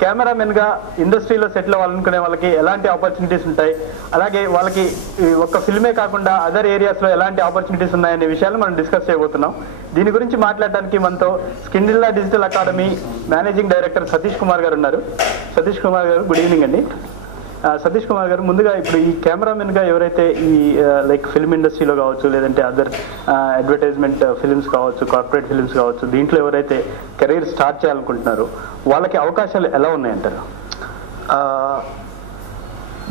Cameraman గా ఇండస్ట్రీలో settle అవ్వాలనుకునే వాళ్ళకి ఎలాంటి ఆపర్చునిటీస్ ఉంటాయి, అలాగే వాళ్ళకి ఒక్క ఫిల్మే కాకుండా అదర్ ఏరియాస్ లో ఎలాంటి ఆపర్చునిటీస్ ఉన్నాయనే విషయాలు మనం డిస్కస్ చేయబోతున్నాం. దీని గురించి మాట్లాడడానికి మనతో స్కిండిల్లా digital academy managing director Satish Kumar గారు ఉన్నారు. సతీష్ కుమార్ గారు, గుడ్ ఈవినింగ్ అండి. సతీష్ కుమార్ గారు, ముందుగా ఇప్పుడు ఈ కెమెరామెన్ గా ఎవరైతే ఈ లైక్ ఫిల్మ్ ఇండస్ట్రీలో కావచ్చు, లేదంటే అదర్ అడ్వర్టైజ్మెంట్ ఫిల్మ్స్ కావచ్చు, కార్పొరేట్ ఫిల్మ్స్ కావచ్చు, దీంట్లో ఎవరైతే కెరీర్ స్టార్ట్ చేయాలనుకుంటున్నారో వాళ్ళకి అవకాశాలు ఎలా ఉన్నాయంటారు?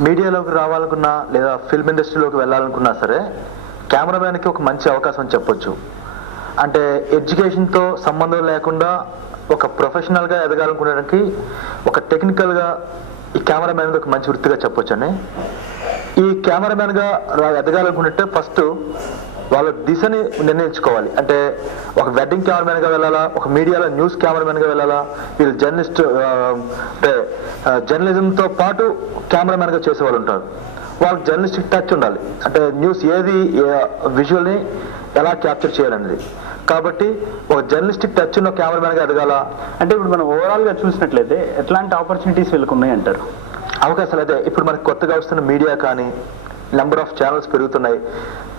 మీడియాలోకి రావాలనుకున్నా లేదా ఫిల్మ్ ఇండస్ట్రీలోకి వెళ్ళాలనుకున్నా సరే కెమెరామెన్కి ఒక మంచి అవకాశం చెప్పొచ్చు. అంటే ఎడ్యుకేషన్తో సంబంధం లేకుండా ఒక ప్రొఫెషనల్గా ఎదగాలనుకునేదానికి ఒక టెక్నికల్గా ఈ కెమెరామెన్ ఒక మంచి వృత్తిగా చెప్పొచ్చండి. ఈ కెమెరామెన్గా ఎదగాలనుకుంటే ఫస్ట్ వాళ్ళ దిశని నిర్ణయించుకోవాలి. అంటే ఒక వెడ్డింగ్ కెమెరామెన్గా వెళ్ళాలా, ఒక మీడియాలో న్యూస్ కెమెరామెన్గా వెళ్ళాలా, వీళ్ళు జర్నలిస్ట్ అంటే జర్నలిజంతో పాటు కెమెరామెన్గా చేసే వాళ్ళు ఉంటారు. వాళ్ళకి జర్నలిస్టిక్ టచ్ ఉండాలి. అంటే న్యూస్ ఏది విజువల్ని ఎలా క్యాప్చర్ చేయాలనేది. కాబట్టి ఒక జర్నలిస్టిక్ టచ్ ఉన్న కెమెరామెన్గా ఎదగాల అంటే ఇప్పుడు మనం ఓవరాల్గా చూసినట్లయితే ఎట్లాంటి ఆపర్చునిటీస్ వీళ్ళకి ఉన్నాయంటారు? అవకాశాలు అయితే ఇప్పుడు మనకు కొత్తగా వస్తున్న మీడియా కానీ నెంబర్ ఆఫ్ ఛానల్స్ పెరుగుతున్నాయి.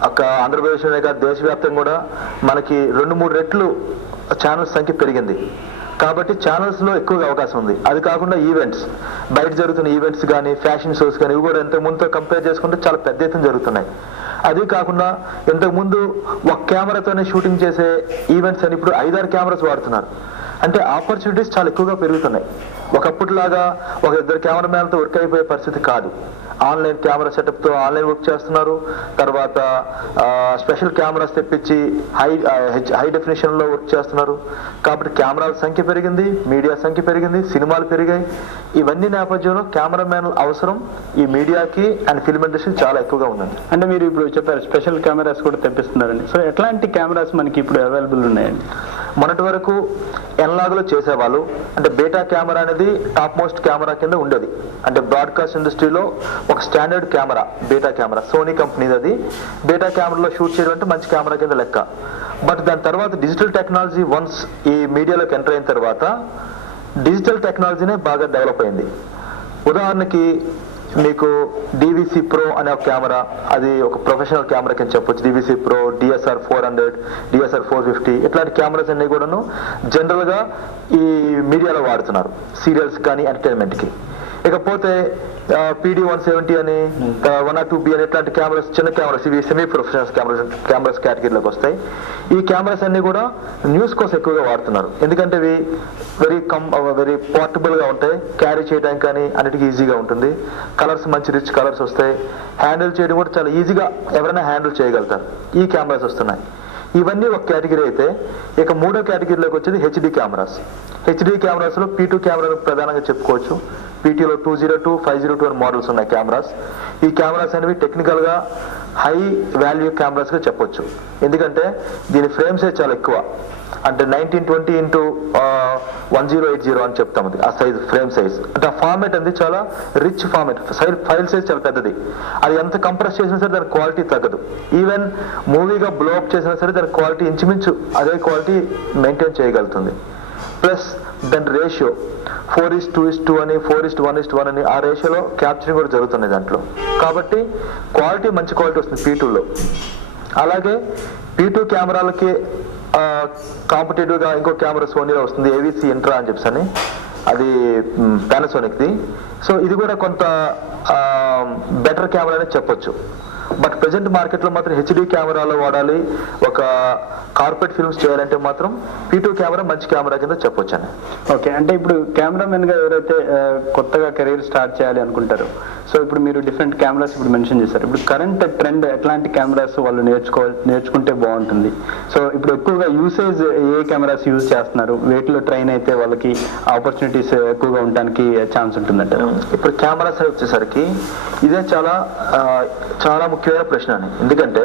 ఒక ఆంధ్రప్రదేశ్లోనే కాదు దేశవ్యాప్తంగా కూడా మనకి 2-3 రెట్లు ఛానల్స్ సంఖ్య పెరిగింది. కాబట్టి ఛానల్స్లో ఎక్కువగా అవకాశం ఉంది. అది కాకుండా ఈవెంట్స్, బయట జరుగుతున్న ఈవెంట్స్ కానీ ఫ్యాషన్ షోస్ కానీ ఇవి కూడా ఇంతకు ముందుతో కంపేర్ చేసుకుంటే చాలా పెద్ద ఎత్తున జరుగుతున్నాయి. అది కాకుండా ఇంతకుముందు ఒక కెమెరాతోనే షూటింగ్ చేసే ఈవెంట్స్ అని ఇప్పుడు 5-6 కెమెరాస్ వాడుతున్నారు. అంటే ఆపర్చునిటీస్ చాలా ఎక్కువగా పెరుగుతున్నాయి. ఒకప్పటిలాగా ఒక 2 కెమెరామ్యాన్లతో వర్క్ అయిపోయే పరిస్థితి కాదు. ఆన్లైన్ కెమెరా సెటప్తో ఆన్లైన్ వర్క్ చేస్తున్నారు. తర్వాత స్పెషల్ కెమెరాస్ తెప్పించి హై డెఫినేషన్లో వర్క్ చేస్తున్నారు. కాబట్టి కెమెరాల సంఖ్య పెరిగింది, మీడియా సంఖ్య పెరిగింది, సినిమాలు పెరిగాయి. ఇవన్నీ నేపథ్యంలో కెమెరామ్యాన్ అవసరం ఈ మీడియాకి అండ్ ఫిల్మ్ ఇండస్ట్రీ చాలా ఎక్కువగా ఉందండి. అంటే మీరు ఇప్పుడు చెప్పారు స్పెషల్ కెమెరాస్ కూడా తెప్పిస్తున్నారండి. సో ఎట్లాంటి కెమెరాస్ మనకి ఇప్పుడు అవైలబుల్ ఉన్నాయండి? మొన్నటి వరకు ఎన్లాగ్లో చేసేవాళ్ళు. అంటే బేటా కెమెరా అనేది టాప్ మోస్ట్ కెమెరా కింద ఉండేది. అంటే బ్రాడ్కాస్ట్ ఇండస్ట్రీలో ఒక స్టాండర్డ్ కెమెరా బేటా కెమెరా, సోనీ కంపెనీది. అది బేటా కెమెరాలో షూట్ చేయడం అంటే మంచి కెమెరా కింద లెక్క. బట్ దాని తర్వాత డిజిటల్ టెక్నాలజీ వన్స్ ఈ మీడియాలోకి ఎంటర్ అయిన తర్వాత డిజిటల్ టెక్నాలజీనే బాగా డెవలప్ అయింది. ఉదాహరణకి మీకు DVC Pro అనే ఒక కెమెరా, అది ఒక ప్రొఫెషనల్ కెమెరా కింద చెప్పొచ్చు. DVC Pro, DSR 400, DSR 450 ఇట్లాంటి కెమెరాస్ అన్ని కూడాను జనరల్గా ఈ మీడియాలో వాడుతున్నారు, సీరియల్స్ కానీ ఎంటర్టైన్మెంట్కి. ఇకపోతే PD170 అని 102B అని ఇట్లాంటి కెమెరాస్, చిన్న కెమెరాస్, ఇవి సెమీ ప్రొఫెషనల్ కెమెరాస్ కేటగిరీలోకి వస్తాయి. ఈ కెమెరాస్ అన్ని కూడా న్యూస్ కోసం ఎక్కువగా వాడుతున్నారు. ఎందుకంటే ఇవి వెరీ పోర్టబుల్గా ఉంటాయి, క్యారీ చేయడానికి కానీ అన్నిటికీ ఈజీగా ఉంటుంది. కలర్స్ మంచి రిచ్ కలర్స్ వస్తాయి. హ్యాండిల్ చేయడం కూడా చాలా ఈజీగా ఎవరైనా హ్యాండిల్ చేయగలుగుతారు. ఈ కెమెరాస్ వస్తున్నాయి. ఇవన్నీ ఒక కేటగిరీ అయితే ఇక మూడో కేటగిరీలోకి వచ్చేది HD కెమెరాస్. HD కెమెరాస్లో P2 కెమెరాలు ప్రధానంగా చెప్పుకోవచ్చు. PT లో 202, 502 అని మోడల్స్ ఉన్నాయి కెమెరాస్. ఈ కెమెరాస్ అనేవి టెక్నికల్గా హై వాల్యూ కెమెరాస్గా చెప్పొచ్చు. ఎందుకంటే దీని ఫ్రేమ్ సైజ్ చాలా ఎక్కువ. అంటే 1920x1080 అని చెప్తాం. అది ఆ సైజ్, ఫ్రేమ్ సైజ్. అంటే ఆ ఫార్మేట్ అనేది చాలా రిచ్ ఫార్మేట్. ఫైల్ సైజ్ చాలా పెద్దది. అది ఎంత కంప్రెస్ చేసినా సరే దాని క్వాలిటీ తగ్గదు. ఈవెన్ మూవీగా బ్లోఅప్ చేసినా సరే దాని క్వాలిటీ ఇంచుమించు అదే క్వాలిటీ మెయింటైన్ చేయగలుగుతుంది. ప్లస్ దాని రేషియో 4:2:2 అని, 4:1:1 అని ఆ రేషియోలో క్యాప్చరింగ్ కూడా జరుగుతున్నాయి దాంట్లో. కాబట్టి క్వాలిటీ మంచి క్వాలిటీ వస్తుంది P2లో. అలాగే P2 కెమెరాలకి కాంపిటేటివ్గా ఇంకో కెమెరా సోనీలో వస్తుంది, AVC ఇంట్రా అని చెప్పని. అది పానాసోనిక్ది. సో ఇది కూడా కొంత బెటర్ కెమెరా అని చెప్పొచ్చు. బట్ ప్రజెంట్ మార్కెట్లో మాత్రం HD కెమెరాలో వాడాలి, ఒక కార్పొరేట్ ఫిల్మ్స్ చేయాలంటే మాత్రం P2 కెమెరా మంచి కెమెరా కింద చెప్పొచ్చు అని. ఓకే, అంటే ఇప్పుడు కెమెరామెన్గా ఎవరైతే కొత్తగా కెరీర్ స్టార్ట్ చేయాలి అనుకుంటారో, సో ఇప్పుడు మీరు డిఫరెంట్ కెమెరాస్ ఇప్పుడు మెన్షన్ చేశారు. ఇప్పుడు కరెంట్ ట్రెండ్ ఎట్లాంటి కెమెరాస్ వాళ్ళు నేర్చుకుంటే బాగుంటుంది? సో ఇప్పుడు ఎక్కువగా యూసేజ్ ఏ కెమెరాస్ యూజ్ చేస్తున్నారు, వేటిలో ట్రైన్ అయితే వాళ్ళకి ఆపర్చునిటీస్ ఎక్కువగా ఉండడానికి ఛాన్స్ ఉంటుందంటారు? ఇప్పుడు కెమెరాస్ వచ్చేసరికి ఇదే చాలా ముఖ్యమైన ప్రశ్న అని. ఎందుకంటే